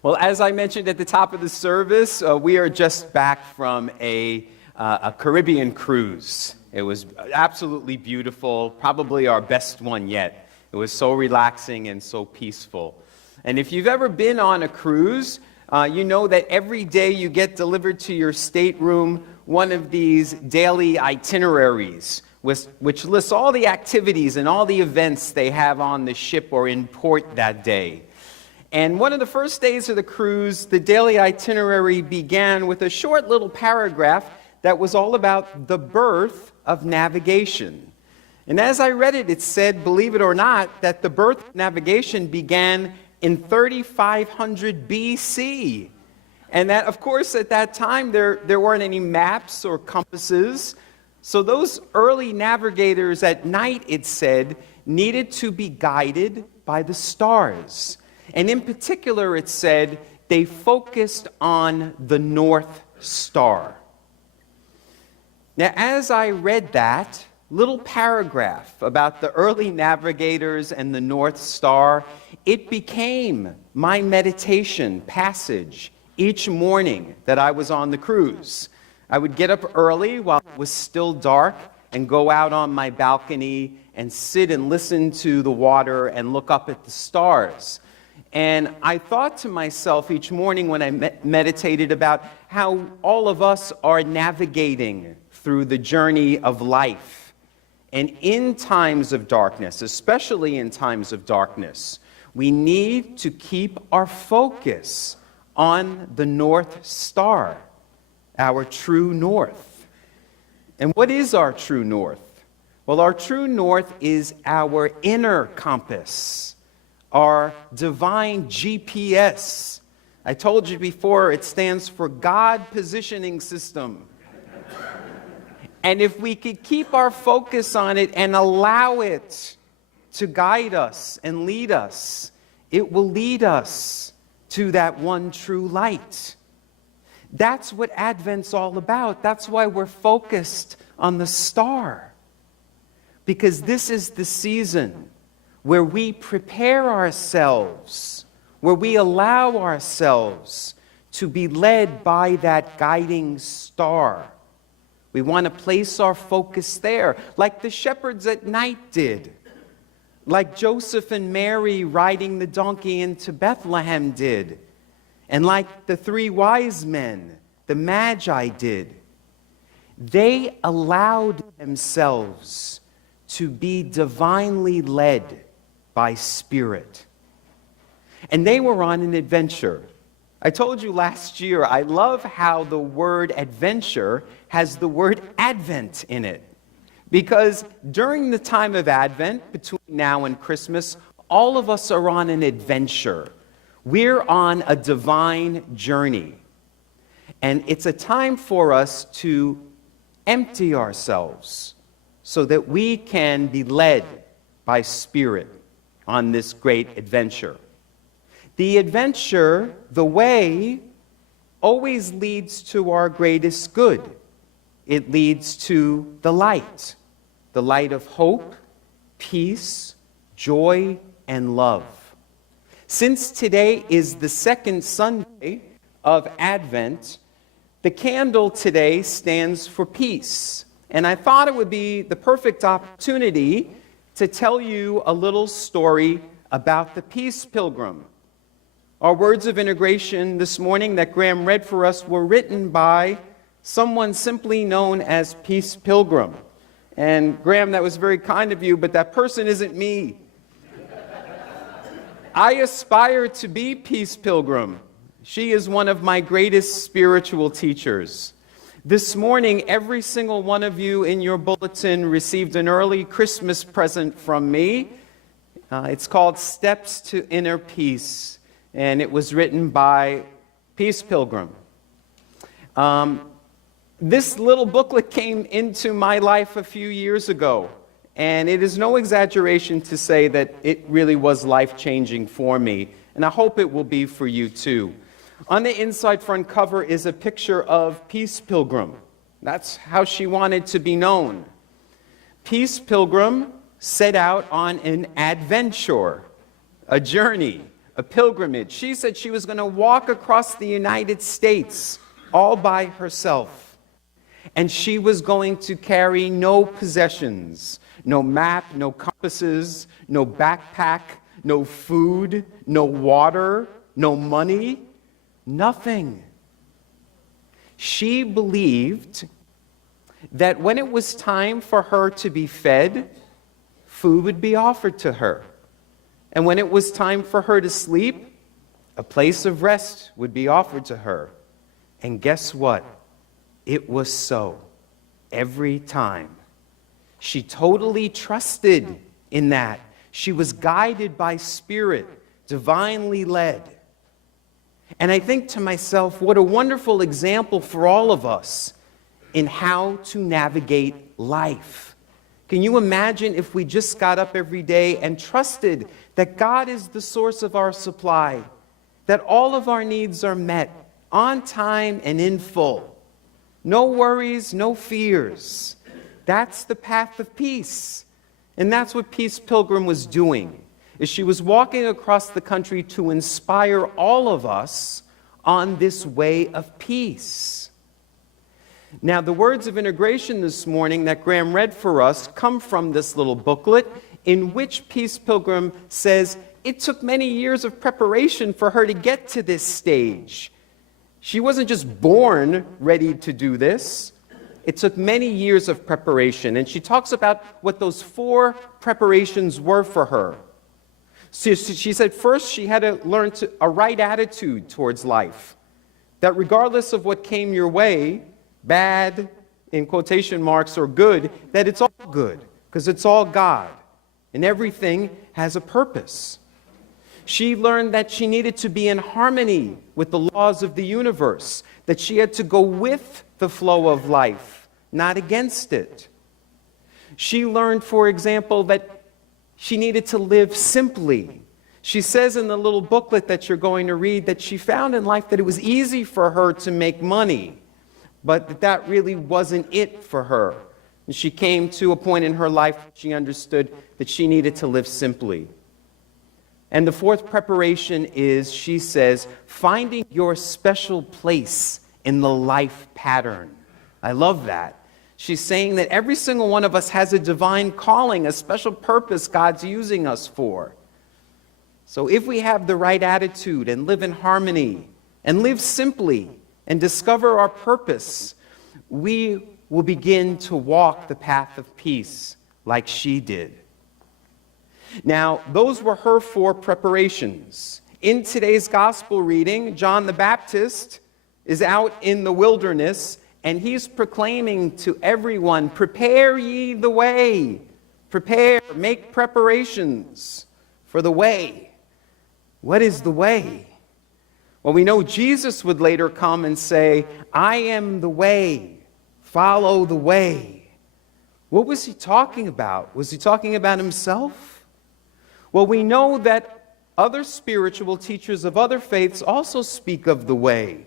Well, as I mentioned at the top of the service, we are just back from a Caribbean cruise. It was absolutely beautiful, probably our best one yet. It was so relaxing and so peaceful. And if you've ever been on a cruise, you know that every day you get delivered to your stateroom one of these daily itineraries, which lists all the activities and all the events they have on the ship or in port that day. And one of the first days of the cruise, the daily itinerary began with a short little paragraph that was all about the birth of navigation. And as I read it, it said, believe it or not, that the birth of navigation began in 3500 BC. And that, of course, at that time, there weren't any maps or compasses. So those early navigators at night, it said, needed to be guided by the stars. And in particular, it said, they focused on the North Star. Now, as I read that little paragraph about the early navigators and the North Star, it became my meditation passage each morning that I was on the cruise. I would get up early while it was still dark and go out on my balcony and sit and listen to the water and look up at the stars. And I thought to myself each morning when I meditated about how all of us are navigating through the journey of life. And in times of darkness, especially in times of darkness, we need to keep our focus on the North Star, our true north. And what is our true north? Well, our true north is our inner compass, our divine GPS. I told you before, it stands for God Positioning System. And if we could keep our focus on it and allow it to guide us and lead us, it will lead us to that one true light. That's what Advent's all about. That's why we're focused on the star. Because this is the season where we prepare ourselves, where we allow ourselves to be led by that guiding star. We want to place our focus there, like the shepherds at night did, like Joseph and Mary riding the donkey into Bethlehem did, and like the 3 wise men, the Magi, did. They allowed themselves to be divinely led by Spirit. And they were on an adventure. I told you last year, I love how the word adventure has the word Advent in it. Because during the time of Advent, between now and Christmas, all of us are on an adventure. We're on a divine journey. And it's a time for us to empty ourselves so that we can be led by Spirit on this great adventure. The adventure, the way, always leads to our greatest good. It leads to the light of hope, peace, joy, and love. Since today is the second Sunday of Advent, the candle today stands for peace. And I thought it would be the perfect opportunity to tell you a little story about the Peace Pilgrim. Our words of integration this morning that Graham read for us were written by someone simply known as Peace Pilgrim. And Graham, that was very kind of you, but that person isn't me. I aspire to be Peace Pilgrim. She is one of my greatest spiritual teachers. This morning, every single one of you in your bulletin received an early Christmas present from me. It's called Steps to Inner Peace, and it was written by Peace Pilgrim. This little booklet came into my life a few years ago, and it is no exaggeration to say that it really was life-changing for me, and I hope it will be for you too. On the inside front cover is a picture of Peace Pilgrim. That's how she wanted to be known. Peace Pilgrim set out on an adventure, a journey, a pilgrimage. She said she was going to walk across the United States all by herself. And she was going to carry no possessions, no map, no compasses, no backpack, no food, no water, no money, nothing. She believed that when it was time for her to be fed, food would be offered to her. And when it was time for her to sleep, a place of rest would be offered to her. And guess what? It was so every time. She totally trusted in that. She was guided by Spirit, divinely led. And I think to myself, what a wonderful example for all of us in how to navigate life. Can you imagine if we just got up every day and trusted that God is the source of our supply, that all of our needs are met on time and in full? No worries, no fears. That's the path of peace. And that's what Peace Pilgrim was doing, is she was walking across the country to inspire all of us on this way of peace. Now, the words of integration this morning that Graham read for us come from this little booklet in which Peace Pilgrim says it took many years of preparation for her to get to this stage. She wasn't just born ready to do this. It took many years of preparation. And she talks about what those 4 preparations were for her. So she said first she had to learn a right attitude towards life. That regardless of what came your way, bad, in quotation marks, or good, that it's all good, because it's all God, and everything has a purpose. She learned that she needed to be in harmony with the laws of the universe, that she had to go with the flow of life, not against it. She learned, for example, that she needed to live simply. She says in the little booklet that you're going to read that she found in life that it was easy for her to make money, but that really wasn't it for her. And she came to a point in her life where she understood that she needed to live simply. And the 4th preparation is, she says, finding your special place in the life pattern. I love that. She's saying that every single one of us has a divine calling, a special purpose God's using us for. So if we have the right attitude and live in harmony and live simply and discover our purpose, we will begin to walk the path of peace like she did. Now, those were her 4 preparations. In today's gospel reading, John the Baptist is out in the wilderness, and he's proclaiming to everyone, prepare ye the way. Prepare, make preparations for the way. What is the way? Well, we know Jesus would later come and say, I am the way, follow the way. What was he talking about? Was he talking about himself? Well, we know that other spiritual teachers of other faiths also speak of the way.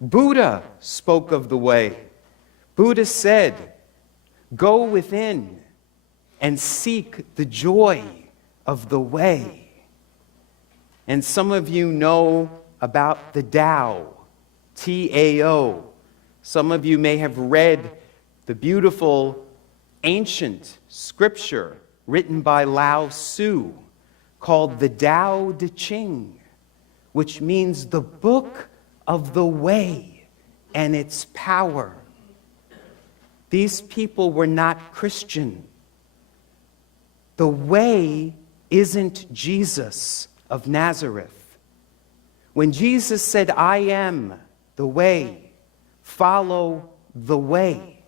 Buddha spoke of the way. Buddha said, go within and seek the joy of the way. And some of you know about the Tao, T-A-O. Some of you may have read the beautiful ancient scripture written by Lao Tzu called the Tao Te Ching, which means the book of the way and its power. These people were not Christian. The way isn't Jesus of Nazareth. When Jesus said, I am the way, follow the way,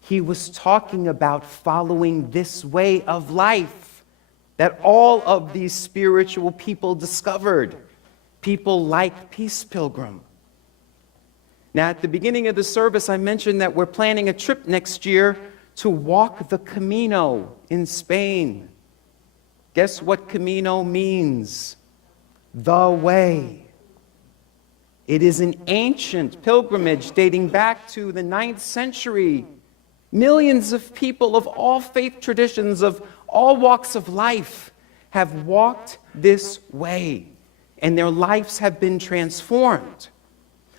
he was talking about following this way of life that all of these spiritual people discovered. People like Peace Pilgrim. Now, at the beginning of the service, I mentioned that we're planning a trip next year to walk the Camino in Spain. Guess what Camino means? The way. It is an ancient pilgrimage dating back to the 9th century. Millions of people of all faith traditions, of all walks of life, have walked this way. and their lives have been transformed.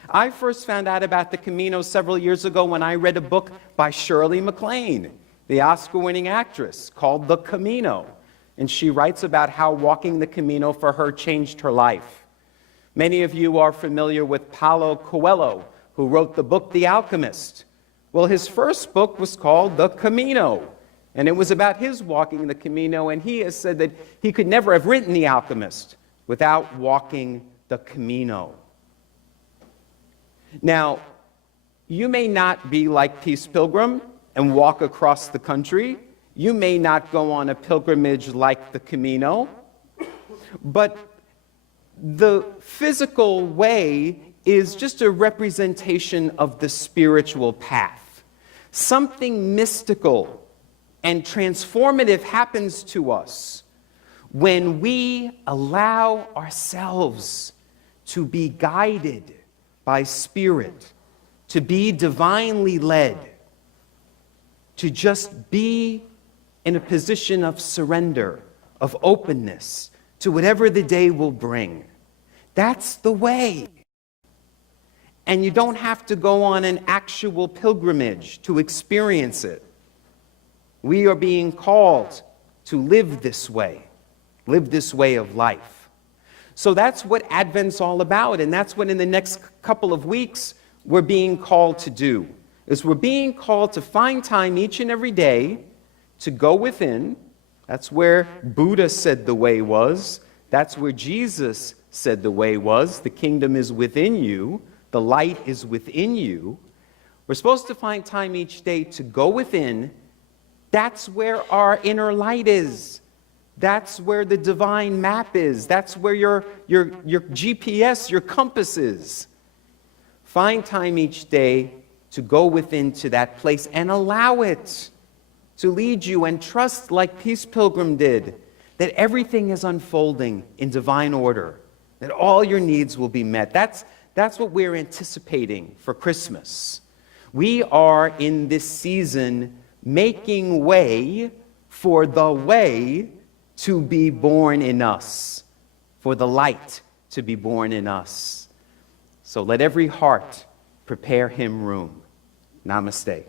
I first found out about the Camino several years ago when I read a book by Shirley MacLaine, the Oscar-winning actress, called The Camino. And she writes about how walking the Camino for her changed her life. Many of you are familiar with Paulo Coelho, who wrote the book The Alchemist. Well, his first book was called The Camino, and it was about his walking the Camino, and he has said that he could never have written The Alchemist without walking the Camino. Now, you may not be like Peace Pilgrim and walk across the country. You may not go on a pilgrimage like the Camino, but the physical way is just a representation of the spiritual path. Something mystical and transformative happens to us when we allow ourselves to be guided by Spirit, to be divinely led, to just be in a position of surrender, of openness to whatever the day will bring. That's the way. And you don't have to go on an actual pilgrimage to experience it. We are being called to live this way of life. So that's what Advent's all about, and that's what in the next couple of weeks we're being called to do, is we're being called to find time each and every day to go within. That's where Buddha said the way was. That's where Jesus said the way was. The kingdom is within you. The light is within you. We're supposed to find time each day to go within. That's where our inner light is. That's where the divine map is. That's where your GPS, your compass is. Find time each day to go within to that place and allow it to lead you, and trust, like Peace Pilgrim did, that everything is unfolding in divine order, that all your needs will be met. That's what we're anticipating for Christmas. We are in this season making way for the way to be born in us, for the light to be born in us. So let every heart prepare him room. Namaste.